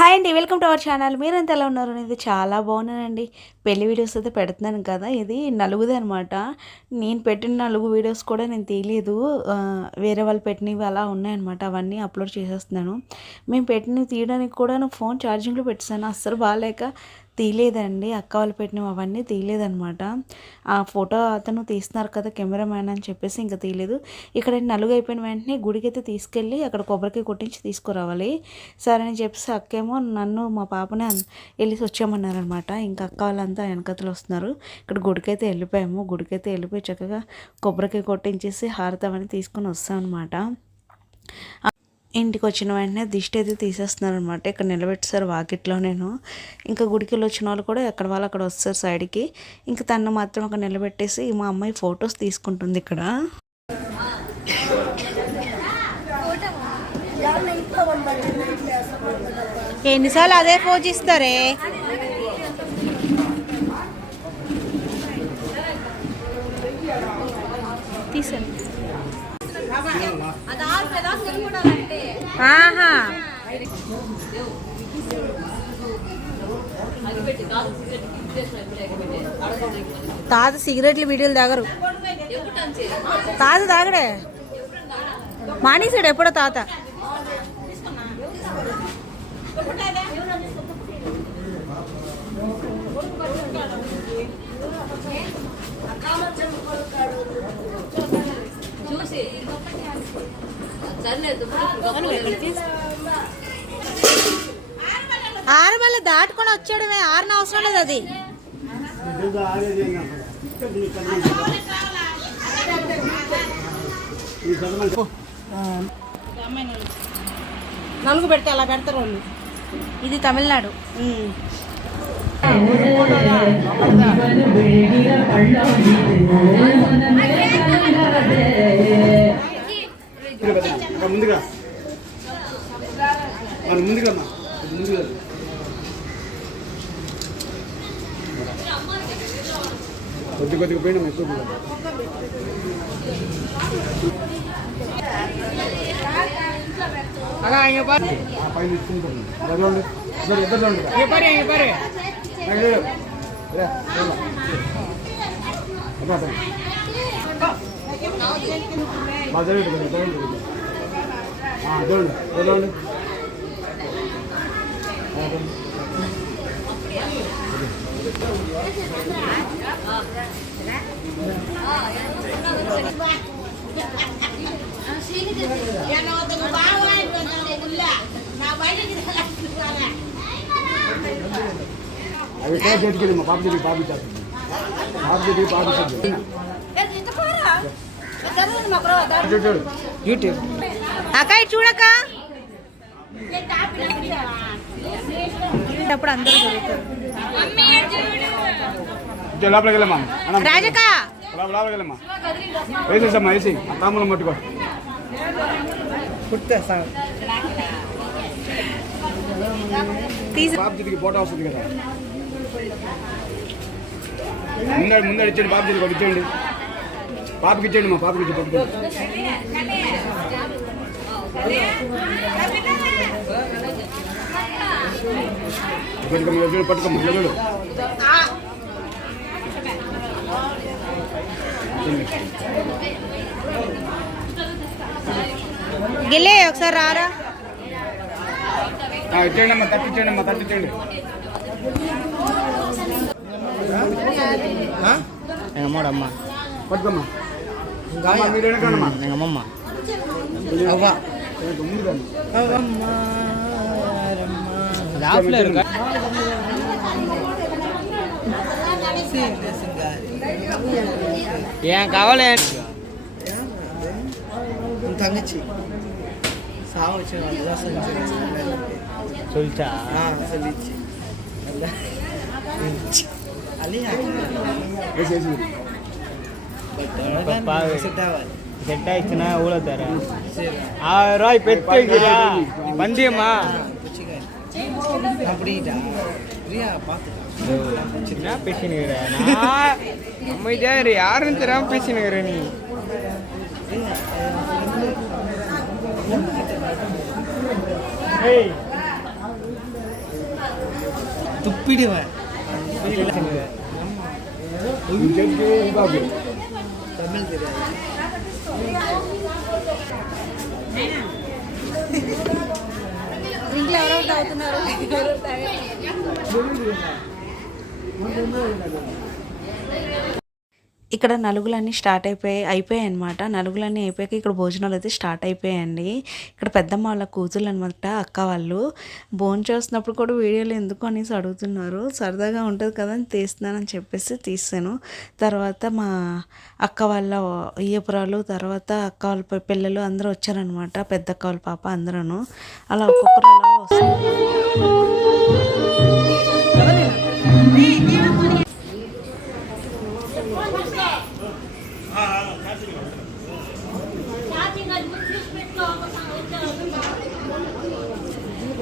Hi అండి welcome to our channel. మీరంతా ఎలా ఉన్నారు? ఇది చాలా బాగున్నానండి. పెళ్ళి వీడియోస్ అయితే పెడుతున్నాను కదా ఇది నలుగుది అనమాట నేను పెట్టిన నలుగు వీడియోస్ కూడా నేను తీయలేదు. వేరే వాళ్ళు పెట్టినవి అలా ఉన్నాయన్నమాట. అవన్నీ అప్లోడ్ చేసేస్తున్నాను. మేము పెట్టినవి తీయడానికి కూడా నేను ఫోన్ ఛార్జింగ్లో పెట్టాను అస్సలు బాగాలేక తీయలేదండి. అక్క వాళ్ళు పెట్టినవి అవన్నీ తీయలేదనమాట ఆ ఫోటో అతను తీస్తున్నారు కదా కెమెరామ్యాన్ అని చెప్పేసి ఇంకా తీయలేదు. ఇక్కడ నలుగు అయిపోయిన వెంటనే గుడికి అయితే తీసుకెళ్ళి అక్కడ కొబ్బరికి కొట్టించి తీసుకురావాలి. సరే అని చెప్పేసి అక్కేమో నన్ను మా పాపనే వెళ్ళి వెళ్ళేసి వచ్చామన్నారనమాట ఇంకా అక్క వాళ్ళంతా వెనకతలు వస్తున్నారు. ఇక్కడ గుడికైతే వెళ్ళిపోయాము. గుడికైతే వెళ్ళిపోయి చక్కగా కొబ్బరికి కొట్టించేసి హారతి తీసుకొని వస్తాం అనమాట ఇంటికి వచ్చిన వెంటనే దిష్టి అయితే తీసేస్తున్నారు అనమాట ఇక్కడ నిలబెట్టేశారు వాకిట్లో నేను. ఇంకా గుడికి వచ్చిన వాళ్ళు కూడా ఎక్కడ వాళ్ళు అక్కడ వస్తారు సైడ్కి. ఇంకా తను మాత్రం అక్కడ నిలబెట్టేసి మా అమ్మాయి ఫొటోస్ తీసుకుంటుంది ఇక్కడ. ఎన్నిసార్లు అదే పోజ్ ఇస్తారే? తీసాను ఆహా. తాత సిగరెట్లు వీడియోలు తాగరు. తాత తాగడే? మానేసాడు ఎప్పుడో తాత. ఆరు మళ్ళీ దాటుకొని వచ్చాడమే ఆరున అవసరం లేదు అది. నలుగు పెడితే అలా పెడతారు వాళ్ళు. ఇది తమిళనాడు. ఇంకా ముందుగా మన ముందుగా అమ్మా ముందుగా కొద్ది కొద్దిగా పోయినా ఎక్కువ పైన ఇచ్చుకుంటాను చూడండి ఇద్దరు ఇద్దరు చూడండి నాకు లేదు. రా, చూడు. అమ్మా, అమ్మా. బాగా జరగదు కొంచెం జరగదు కొంచెం. ఆ, చూడండి చూడండి అక్క చూడక్క. అప్పుడు అందరూ జరుగుతారు లోపలికి వెళ్ళమ్మా. రాజక్క. లోపల లోపలికి వెళ్ళమ్మా. వేసేసమ్మా వేసి. తాములం పట్టుకో. చేతికి ఫోటో వస్తుంది కదా. ముందర ముందర ఇచ్చేయండి ఒకటి ఇచ్చేయండి. పాపకి ఇచ్చేయండి మా పాపకి ఇచ్చి పట్టుకోండి. పట్టుకోమ్మ, ఇలా చూడు పట్టుకోమ్మ ఇలా చూడు గిల్లే ఒకసారి రారా ఆ, ఇచ్చేయండి అమ్మా తట్టి ఇచ్చేయండి అమ్మా తట్టి ఇచ్చేయండి எங்கள் அம்மாவோட அம்மா పట్టుకోమ్మా అమ్మా, మీరు వెనకమ్మా எங்கள் அம்மா ముందుగా லாஸ்ட்ல இருக்கா என் கவலை தங்கச்சி சாவச்சு நல்லா சொல்லிச்சு செட் ஆயிடுச்சுன்னா எவ்வளோ தரேன் ஆயிரம் ரூபாய் பெற்றுக்கிறா வந்தியம்மா என்ன பேசினுக்கிற? தெரியாம பேசினுக்கிற நீ? துப்பிடுவேன். ఇంట్లో ఎవరో తాగుతున్నారు ఎవరో తాగే ఇక్కడ నలుగులన్నీ స్టార్ట్ అయిపోయాయి అయిపోయాయి అనమాట నలుగులన్నీ అయిపోయాక ఇక్కడ భోజనాలు అయితే స్టార్ట్ అయిపోయాయండి. ఇక్కడ పెద్దమ్మ వాళ్ళ కూతురు అనమాట అక్క వాళ్ళు. భోజనం చేస్తున్నప్పుడు కూడా వీడియోలు ఎందుకు అనేసి అడుగుతున్నారు. సరదాగా ఉంటుంది కదా అని తీస్తున్నానని చెప్పేసి తీసాను. తర్వాత మా అక్క వాళ్ళ ఇయ్యపురాలు తర్వాత అక్క వాళ్ళ పిల్లలు అందరూ వచ్చారనమాట పెద్ద అక్క వాళ్ళ పాప అందరూ అలా ఒక్కొక్కరు అలా వస్తారు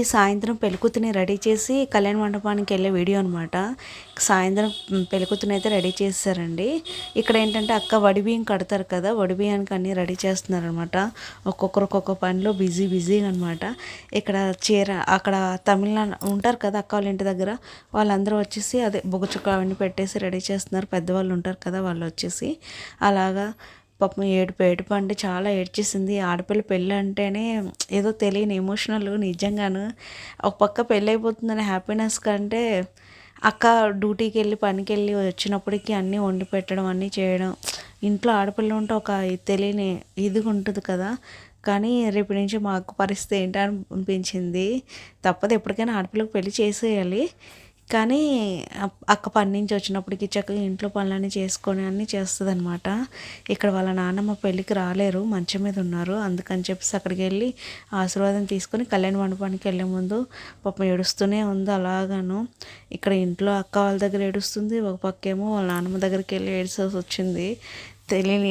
ఇది సాయంత్రం పెళ్ళికూతుని రెడీ చేసి కళ్యాణ మండపానికి వెళ్ళే వీడియో అనమాట సాయంత్రం పెళ్ళికూతుని అయితే రెడీ చేస్తారండి ఇక్కడ ఏంటంటే అక్క వడిబియ్యం కడతారు కదా వడిబియ్యానికి అన్నీ రెడీ చేస్తున్నారనమాట ఒక్కొక్కరు ఒక్కొక్క పనిలో బిజీ బిజీగా అనమాట ఇక్కడ చీర అక్కడ తమిళనాడు ఉంటారు కదా అక్క వాళ్ళ ఇంటి దగ్గర వాళ్ళందరూ వచ్చేసి అదే బొగ్గుచుక్క అవన్నీ పెట్టేసి రెడీ చేస్తున్నారు. పెద్దవాళ్ళు ఉంటారు కదా వాళ్ళు వచ్చేసి. అలాగా పాపం ఏడుపు ఏడుపు అంటే చాలా ఏడ్చేసింది. ఆడపిల్ల పెళ్ళి అంటేనే ఏదో తెలియని ఎమోషనల్ నిజంగాను. ఒక పక్క పెళ్ళి అయిపోతుందనే హ్యాపీనెస్ కంటే అక్క డ్యూటీకి వెళ్ళి పనికి వెళ్ళి వచ్చినప్పటికీ అన్నీ వండి పెట్టడం అన్నీ చేయడం. ఇంట్లో ఆడపిల్ల ఉంటే ఒక తెలియని ఇది ఉంటుంది కదా. కానీ రేపు నుంచి మాకు పరిస్థితి ఏంటని అనిపించింది. తప్పదు ఎప్పటికైనా ఆడపిల్లకి పెళ్ళి చేసేయాలి. కానీ అక్క పని నుంచి వచ్చినప్పటికి చక్కగా ఇంట్లో పనులన్నీ చేసుకొని అన్నీ చేస్తుంది అనమాట ఇక్కడ వాళ్ళ నాన్నమ్మ పెళ్ళికి రాలేరు మంచం మీద ఉన్నారు. అందుకని చెప్పేసి అక్కడికి వెళ్ళి ఆశీర్వాదం తీసుకొని కళ్యాణ మండపానికి వెళ్ళే ముందు పాపం ఏడుస్తూనే ఉంది అలాగాను. ఇక్కడ ఇంట్లో అక్క వాళ్ళ దగ్గర ఏడుస్తుంది ఒక పక్కేమో వాళ్ళ నాన్నమ్మ దగ్గరికి వెళ్ళి ఏడ్చాల్సి వచ్చింది. తెలియని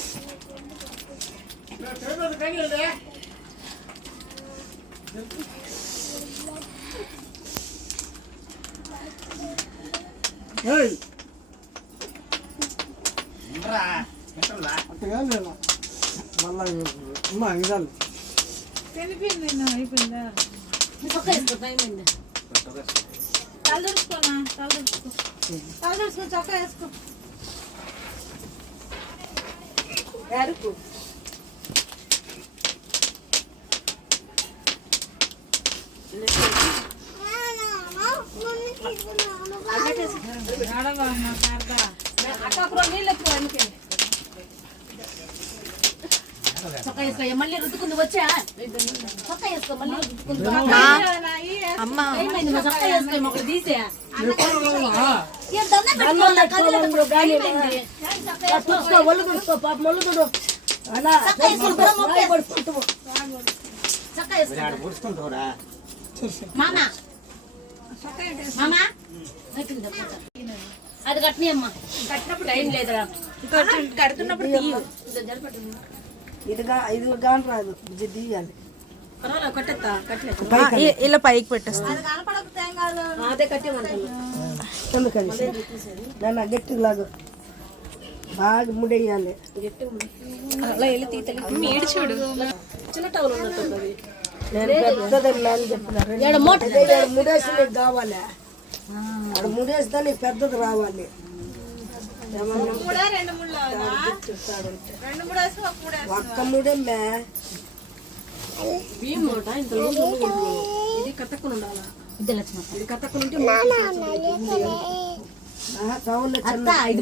ఫోన్లు మళ్ళా అమ్మా ఇదాలు తలదొరుచుకోనా తలదొరుచుకో తలదొరుచుకో చొక్కా వేసుకో చొక్కా వేసుకో మళ్ళీ రుద్దుకుంది వచ్చా చొక్కా వేసుకో మళ్ళీ రుద్దుకుంది అమ్మా చొక్కా వేసుకో ఒకటి తీసే ఒళ్ళు పాప ఒళ్ళు చొక్కా. పడుకుంటాము చొక్కా వేసుకో. మామ. మామ. అది కట్టిన అమ్మా. టైం లేదురా. కడుతున్నప్పుడు ఇదిగా ఇది కాని రాదు. తీయాలి. ఇలా పైకి పెట్టేస్తా. అదే కట్టేమంటాను ఎందుకని నన్ను గట్టిగా లాగు బాగా ముడేయాలి. అలా వెళ్ళి తీతలే చూడు. చిన్న టవల్ ఉన్నట్టుంది నేను ముడేసి నీకు కావాలి. ముడేస్తే నీకు పెద్దది రావాలి. ఒక్క ముడేమ్మే. ఇది ఉండాలా? ఇది ఉంటే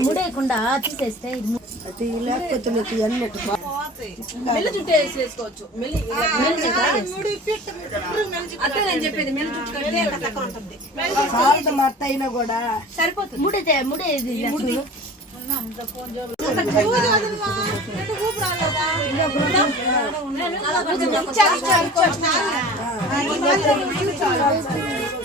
ముడేయకుండా తీసేస్తే ఇది లేకపోతే నీకు అన్నట్టు మెల్లి జుట్టు వేసి వేసుకోవచ్చు. మెల్లి మెల్లి జుట్టు వేసి. అత్తే నేను చెప్పేది మెల్లి జుట్టు కడితే కట్టకుండా ఉంటుంది. సాల్ట్ మట్ట అయినా కూడా సరిపోతుంది. ముడితే ముడేది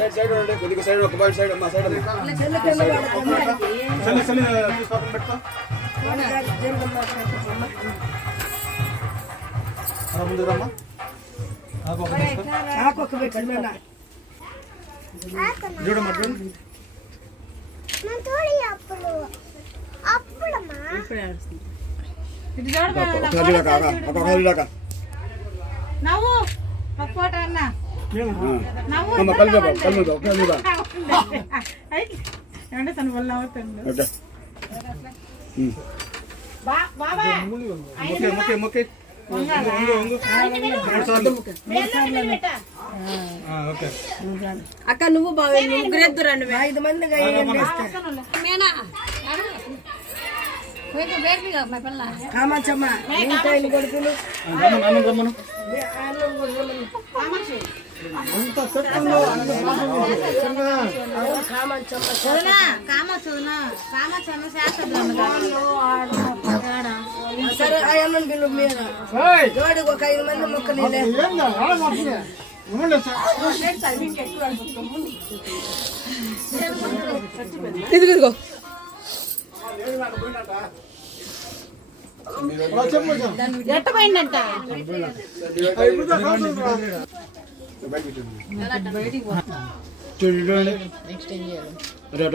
సైడ్ సైడ్ ఉండండి. కొద్దిగా సైడ్ ఒక పాయింట్ సైడ్ మా సైడ్ ఉంది. చాకొక్క పెట్టిన ఒక ఒక కలిపి బాబు, కలిపి కలిపి బాబు. ఏమంటే తన వల్ల అవుతుంది. అక్క నువ్వు బాగా ముగ్గురెద్దు రండి ఐదు వేస్తే. కామాచమ్మ కొడుకులు. ఆయన పిలు మీరు జోడికి ఒక ఐదు మంది మొక్క నీలే ఇదిగో ఎట్టపోయిందంట చూడు,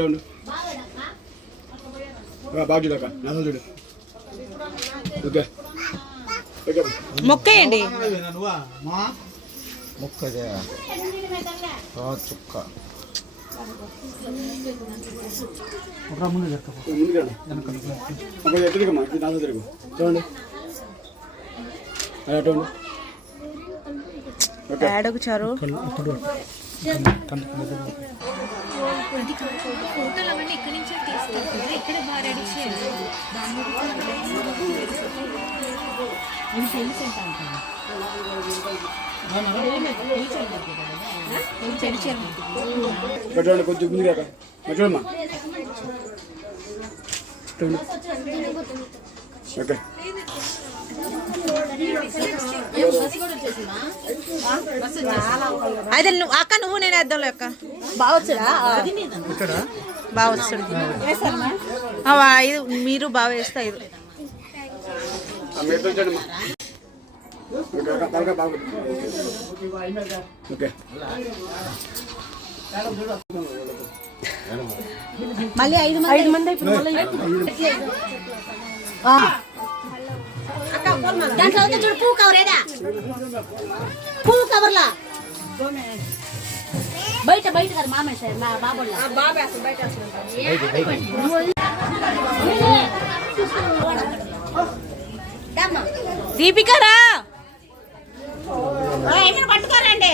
ఉండు. రా, బాగా చూడు అక్క, నా చూడు ఓకే మొక్కేయండి ముక్కదే చుక్క ముందుగా అక్కడ ఎదురుగమ్మా ఇది నా ఎదురుగు చూడండి అది అటు ఉండు ఓకే ఏడొచ్చారు పెట్టండి కొంచెం ఓకే. అయితే నువ్వు అక్క నువ్వు నేను వేద్దాంలే అక్క. బాగా వస్తాడు ఆ, వా- ఐదు మీరు బాగా వేస్తే ఐదు. బాగా బాగా మళ్ళీ ఐదు మంది. ఐదు మంది దాంట్లో అయితే చూడు పువ్వు కవర్ ఏదా? పువ్వు కవర్లా బయట బయట కదా మామయ్య సార్ మా బాబోళ్ళ. దమ్మా. దీపికరా? పట్టుకోరండి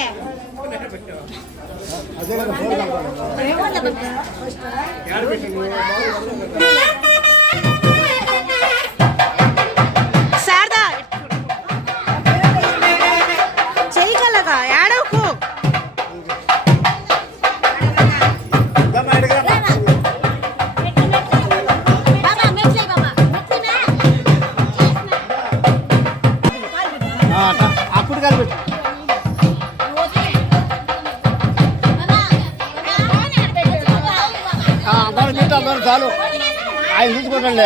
చూసుకోకండి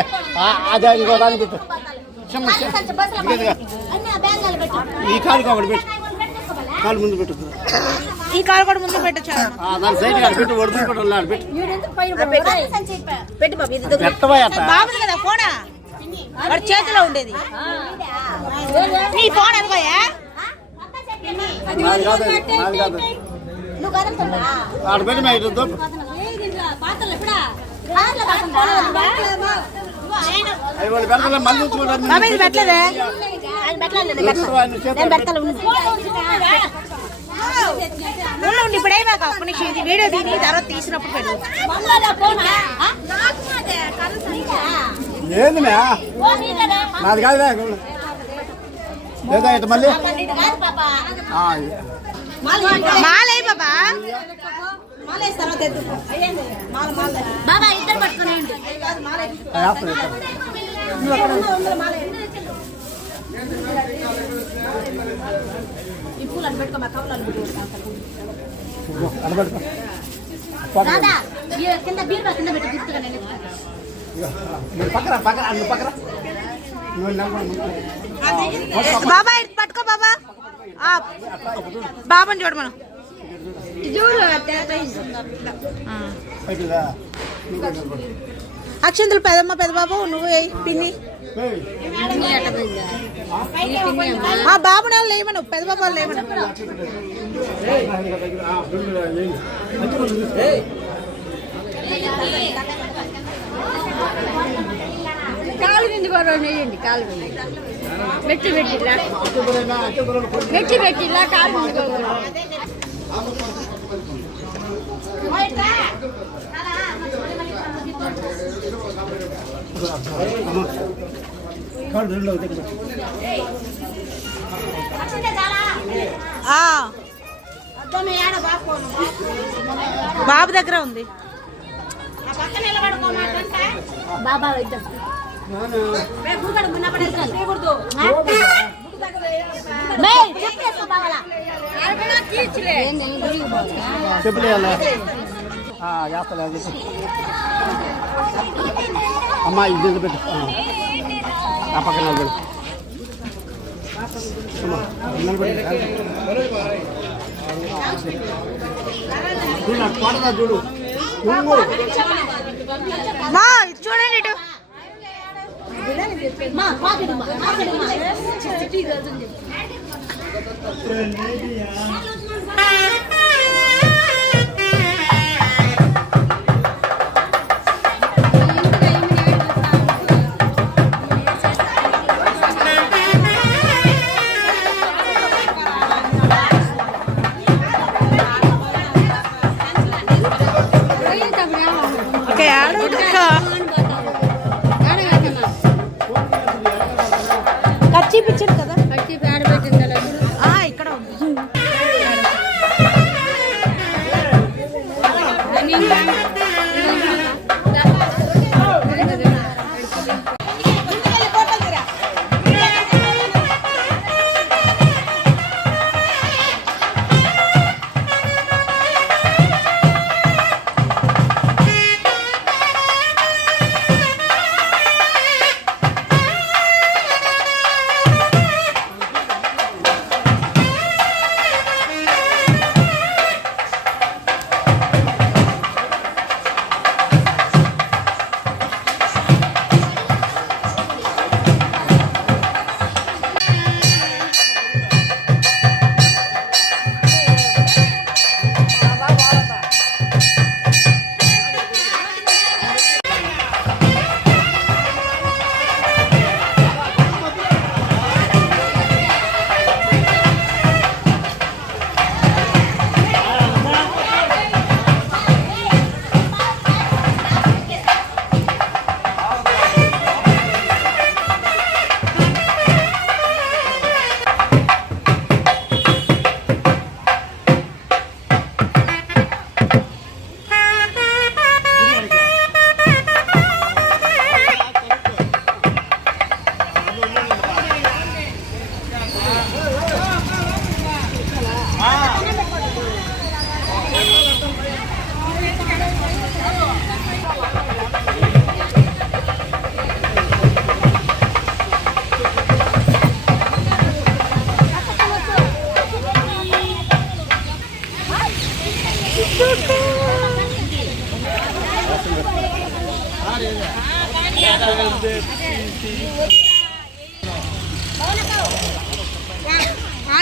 అదే ఇంకో పెట్టు. ఇదిగో. ఈ కాలుకి ఒకటి పెట్టు. కాలు ముందు పెట్టు. ఈ కాలు కూడా ముందు పెట్టచ్చు ఆ, దాని సైడ్ కాదు పెట్టు ఒడి పెట్టు పెట్టు. పెట్టు బాబు కదా ఫోనా? వాడి చేతిలో ఉండేది. నీ ఫోన్ ఎదగోయా నాది కాదు అది, నాది కాదు ఆడ పెట్టి ఇది ఉండు, ఇప్పుడు వీడియో దీని తర్వాత తీసినప్పుడు పెట్టు ఏంది మే నాది కాదులే లేదా ఇటు మళ్ళీ. మాలే బాబా బాబా ఇద్దరు పట్టుకునేయండి. ఈ పూలు అని పెట్టుకో. దాదా కింద బీరువా కింద పెట్టి గుర్తుగా నేను పక్కన పక్కన పక్కన. బాబా ఇటు పట్టుకో బాబా. ఆ, బాబాని చూడమను పైకిరా. అక్షంతులు పెదమ్మ పెదబాబు నువ్వు వేయి పిన్ని? ఆ బాబు నాళ్ళు లేమను పెదబాబు వాళ్ళు లేమను కాలు కింద కూడా వేయండి కాలు మెట్టి పెట్టిలా. మెట్టి పెట్టిలా కాలు కింద కూడా. కాళ్ళు రెండు దగ్గర పెట్టు. ఆ, బాబు దగ్గర ఉంది. బాబా ఇద్దరు. చెప్పులు చెప్పు. అమ్మా ఇది పెట్టు? ఆ. పక్కన నిలబడు. చూడు, పడదా చూడు. మా చూడండి ఇటు. మా పాకెట్ మా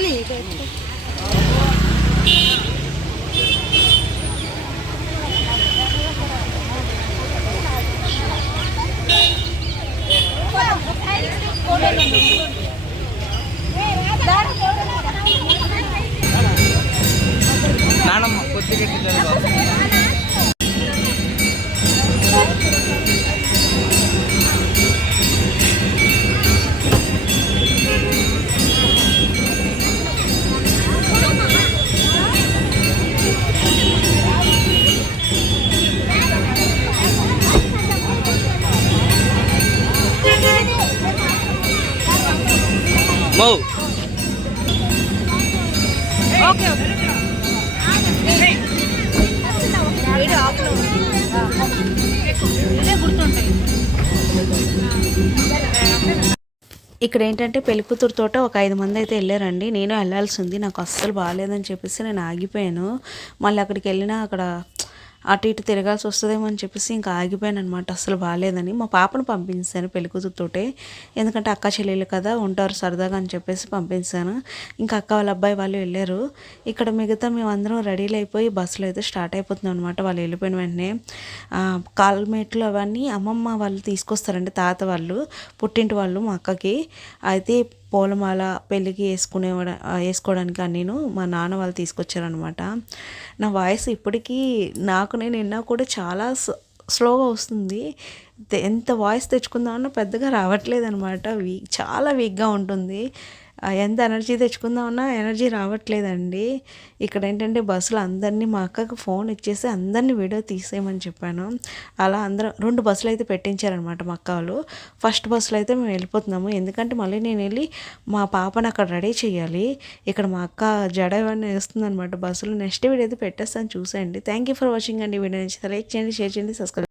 이게 이. మౌ ఇక్కడ ఏంటంటే పెళ్ళికూతురు తోట ఒక ఐదు మంది అయితే వెళ్ళారండి. నేను వెళ్ళాల్సి ఉంది నాకు అస్సలు బాగాలేదని చెప్పేసి నేను ఆగిపోయాను. మళ్ళీ అక్కడికి వెళ్ళినా అక్కడ అటు ఇటు తిరగాల్సి వస్తుందేమో అని చెప్పేసి ఇంకా ఆగిపోయాను అనమాట అసలు బాగాలేదని మా పాపను పంపించాను పెళ్ళికూతురుతోటే ఎందుకంటే అక్క చెల్లెలు కదా ఉంటారు సరదాగా అని చెప్పేసి పంపించాను. ఇంకా అక్క వాళ్ళ అబ్బాయి వాళ్ళు వెళ్ళారు. ఇక్కడ మిగతా మేమందరం రెడీలు అయిపోయి బస్సులో అయితే స్టార్ట్ అయిపోతున్నాం అనమాట వాళ్ళు వెళ్ళిపోయిన వెంటనే. కాల్మేట్లు అవన్నీ అమ్మమ్మ వాళ్ళు తీసుకొస్తారండి తాత వాళ్ళు పుట్టింటి వాళ్ళు మా అక్కకి. అయితే పూలమాల పెళ్ళికి వేసుకునే వేసుకోవడానికి నేను మా నాన్న వాళ్ళు తీసుకొచ్చారనమాట నా వాయిస్ ఇప్పటికీ నాకు నేను విన్నా కూడా చాలా స్లోగా వస్తుంది. ఎంత వాయిస్ తెచ్చుకుందామన్నా పెద్దగా రావట్లేదు అనమాట వీక్ చాలా వీక్గా ఉంటుంది. ఎంత ఎనర్జీ తెచ్చుకుందామన్నా ఎనర్జీ రావట్లేదండి. ఇక్కడ ఏంటంటే బస్సులో అందరినీ మా అక్కకు ఫోన్ ఇచ్చేసి అందరినీ వీడియో తీసేయమని చెప్పాను. అలా అందరం రెండు బస్సులు అయితే పెట్టించారనమాట మా అక్క వాళ్ళు ఫస్ట్ బస్సులో అయితే మేము వెళ్ళిపోతున్నాము. ఎందుకంటే మళ్ళీ నేను వెళ్ళి మా పాపను అక్కడ రెడీ చేయాలి. ఇక్కడ మా అక్క జడ ఇవన్నీ వేస్తుంది అనమాట బస్సులో. నెక్స్ట్ వీడియో అయితే పెట్టేస్తాను. చూసేయండి. థ్యాంక్ యూ ఫర్ వాచింగ్ అండి. వీడియో నుంచి లైక్ చేయండి షేర్ చేయండి సబ్స్క్రైబ్